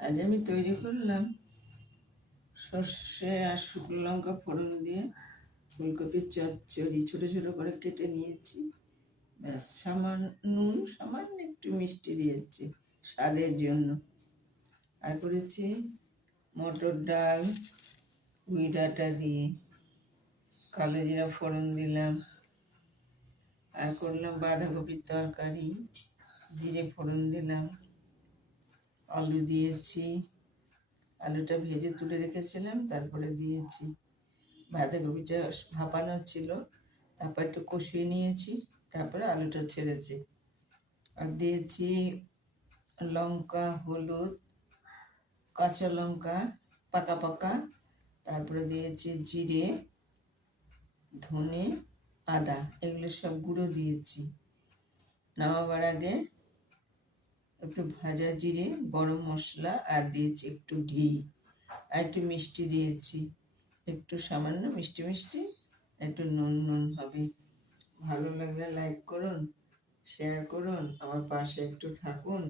আজ আমি তৈরি করলাম সর্ষে আর শুকনো লঙ্কা ফোড়ন দিয়ে ফুলকপির চচ্চড়ি। ছোট ছোট করে কেটে নিয়েছি, ব্যাস সামান্য নুন, সামান্য একটু মিষ্টি দিয়েছি স্বাদের জন্য। আর করেছি মটর ডাল পুঁই ডাঁটা দিয়ে কালো জিরা ফোড়ন দিলাম। আর করলাম বাঁধাকপির তরকারি, জিরে ফোড়ন দিলাম। আলু দিয়েছি, আলুটা ভেজে তুলে রেখেছিলাম, তারপরে দিয়েছি। বাঁধাকপিটা ভাপানো ছিল, তারপর একটু কষিয়ে নিয়েছি, তারপরে আলুটা ছেড়েছি। আর দিয়েছি লঙ্কা, হলুদ, কাঁচা লঙ্কা পাকা পাকা, তারপরে দিয়েছি জিরে, ধনে, আদা, এগুলো সব গুঁড়ো দিয়েছি। নামাবার আগে একটু ভাজা জিরে, গরম মশলা, আর দিয়েছি একটু ঘি, আর একটু মিষ্টি দিয়েছি, একটু সামান্য মিষ্টি মিষ্টি, একটু নুন নুন হবে। ভালো লাগলে লাইক করুন, শেয়ার করুন, আমার পাশে একটু থাকুন।